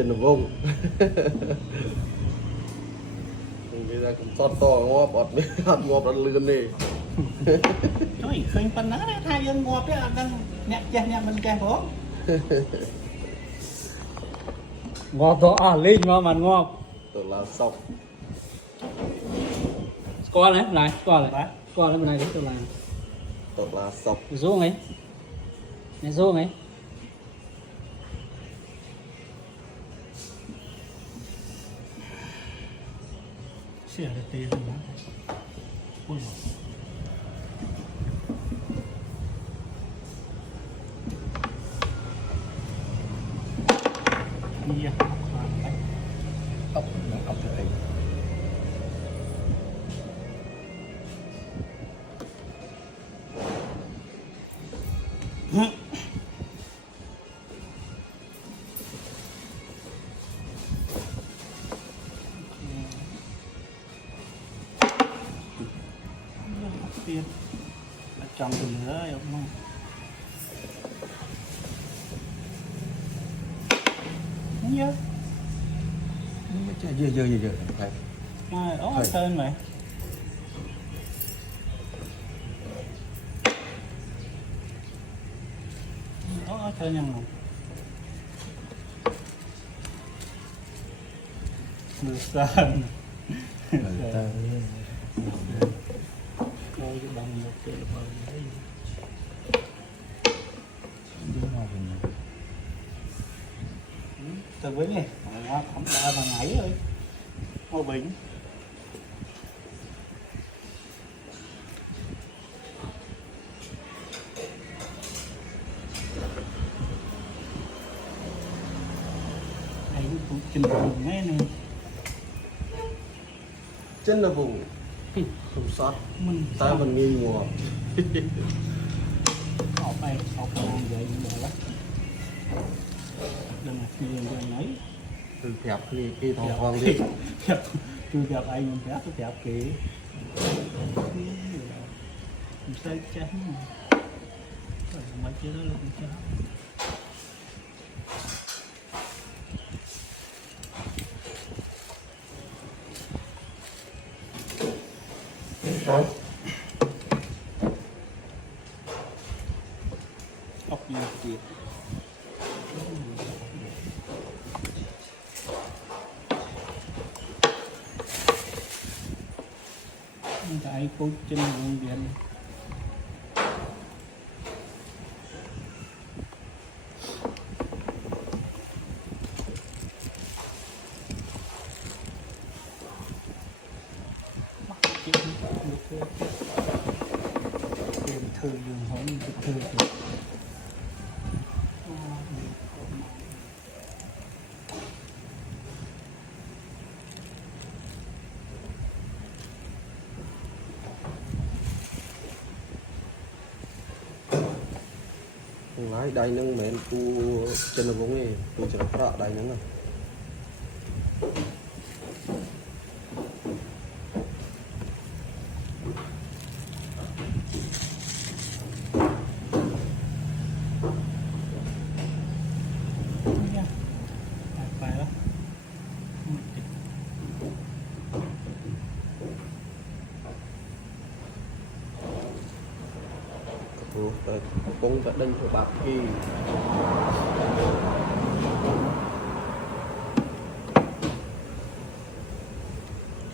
chân vông bây giờ cũng sót to ngọt bọt ngọt ăn lươn đi thôi khơi phần nắng đấy thay dân ngọt đấy đang nhẹ nhẹ mình chè phố ngọt đó à lên mà ngọt tự là sọc qua này lại qua lên bên này đấy tự là sọc rô ấy này rô ấy xỉa được tiền rồi ui yeah. ốc ốc thịt tiền là trồng từ nữa đúng không nhớ dơ thầy mà đó tên vậy đó tên nhân nào mưa sơn rồi cái bằng một cái bằng đấy từ Vĩnh này không là bằng ấy rồi Ngô Bình này cũng chừng vùng mấy này chân là vùng không sót mình ta mình nghi ngờ học vậy vậy lắm đừng nhiều người ấy từ thẹp cái thòng hoang đi chưa gặp ai mình phép tôi đẹp kỹ mình xây trắng mấy cái đó là cũng trắng ốc nhiều kìa tại cô trên vùng biển tìm thư dùng hỏi thư lái đây nâng mẹ tu chân là vốn này tu chân là đây nâng này cũng phải đinh của bạc kỳ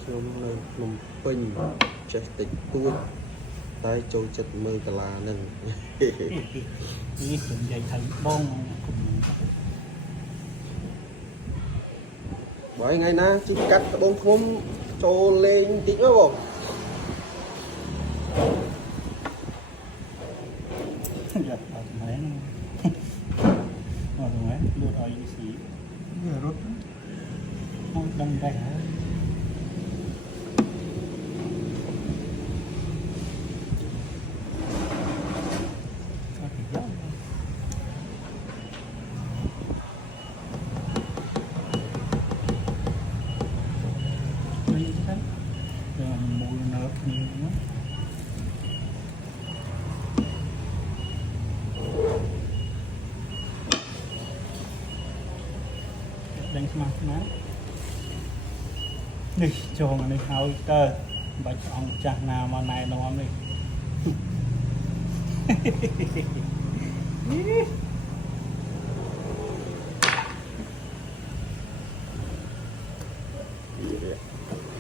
xong lên lùm pin chết tịch tuôn tay trôi chật mơ cả là nâng đi cùng dạy thầy bông bởi ngày na chỉ cắt bông thôm cho lên tính đó không giật ở máy rồi máy lượt ở những xí vừa rút không đâm ra mùi nợ nhiều lắm đánh mặt má đi chồng này hao tơ bạch ông chặt nào mà này nó đi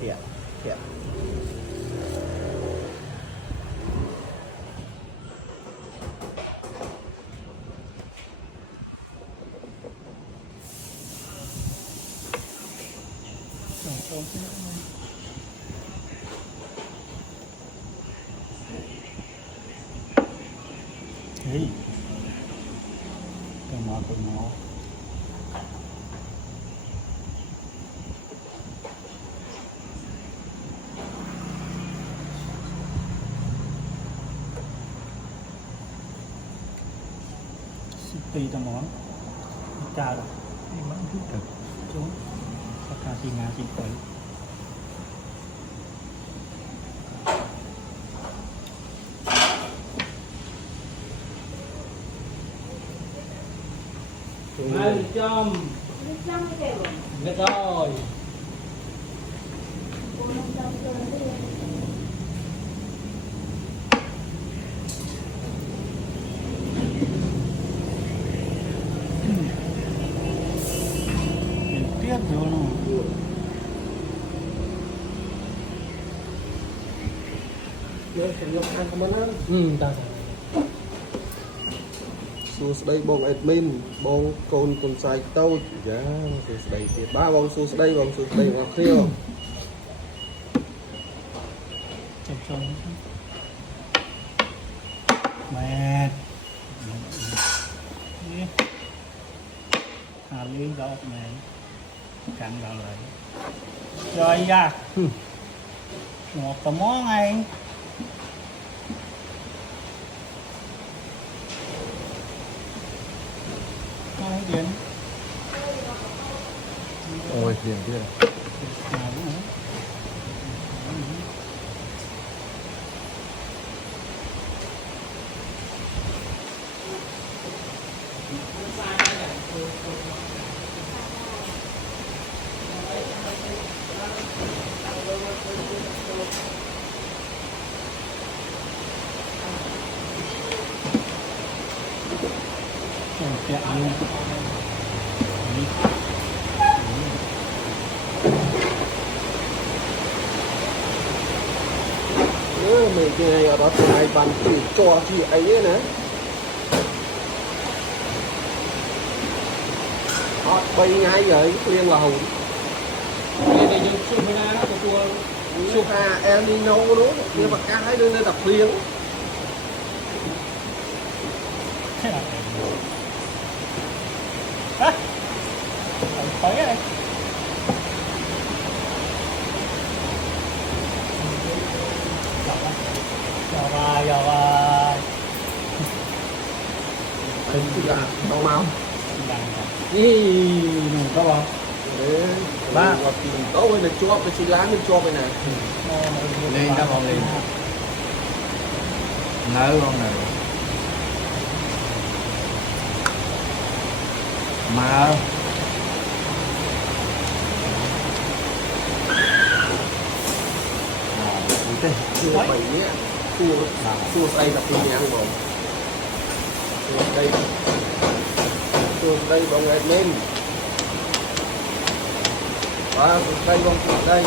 thiệt thiệt Hey, cái mỏ của nó tùy tao món cha rồi đi vẫn thích cực chú các ca sĩ nga chị tới Hai trăm biết rồi tiết rồi nó ta xua đây bông admin bông con trai tôi dạ xua đây thì ba bông xua đây ngọc thiêu chồng mệt hà liên gọt này cắn vào lại rồi ra một tấm món này hai điện ôi tiền kia tiện luôn mình cái này ở đó thì ai bàn từ cho chị ấy nè họ bay ngay rồi liên là hùng đây là những số na nó của Suha El Nino đúng nhưng mà cái đưa lên tập liên tới đây giờ vào tính là đâu mau đi nụ các bạn để ba hoặc mình tốt với mình cho cái xí lá mình cho cái này lên đó con lên nấu con này mà chưa bảy nhé cua đây là pin nhang rồi đây bông ngày lên và đây bông đây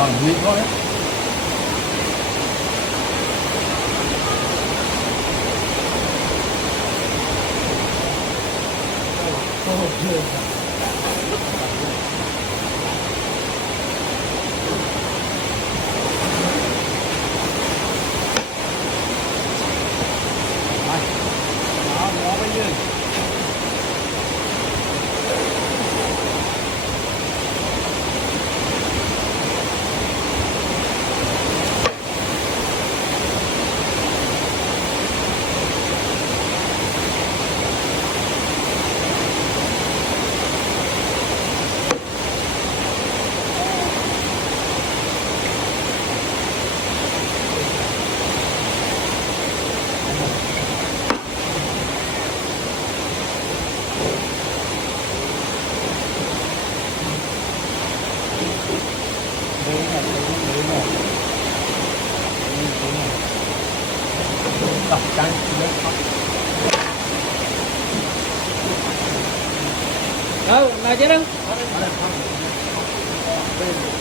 Còn nhịn thôi đấy. Đó, nó bây giờ. Đọc cái đấy. Đâu, nào chứ đâu. Bên